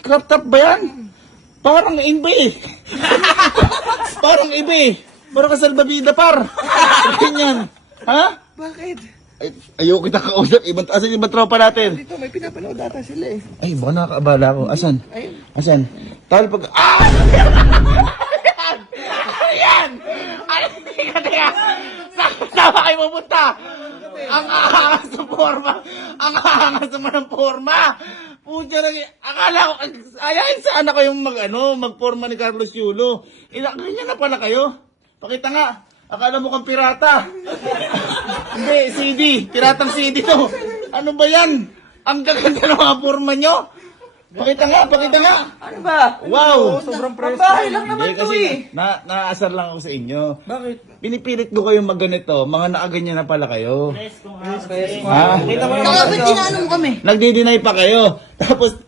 crop top ba yan? Parang iba eh. Parang iba eh. Parang kasalbabida par. Ganyan. Ha? Bakit? Ay, ayaw kita kausap. Asan ibang tropa natin? Dito, may pinapanood ata sila eh. Ay, baka nakakaabala ako. Asan? Ayun. Asan? Tal pag... Ah! Ayan! Ayan! Teka! Saan kayo pupunta? Ang aangas ng forma! Ang aangas naman ng forma! Pucha lang, akala ko, ayahin sana kayong magforma ni Carlos Yulo. Ganyan na pala kayo. Pakita nga, akala mo kang pirata. Hindi, CD. Piratang CD to. Ano ba yan? Ang gaganda ng mga forma nyo. Pakita nga, pakita nga. Ano ba? Wow! Sobrang presko. Bahay lang naman Hindi, to kasi eh. naasar lang ako sa inyo. Bakit? Pinipilit ko kayong magganito, mga nakaganyan na pala kayo. Presko. Ha? Kita mo Baka ba't inaano mo kami? Nagdi-deny pa kayo. Tapos,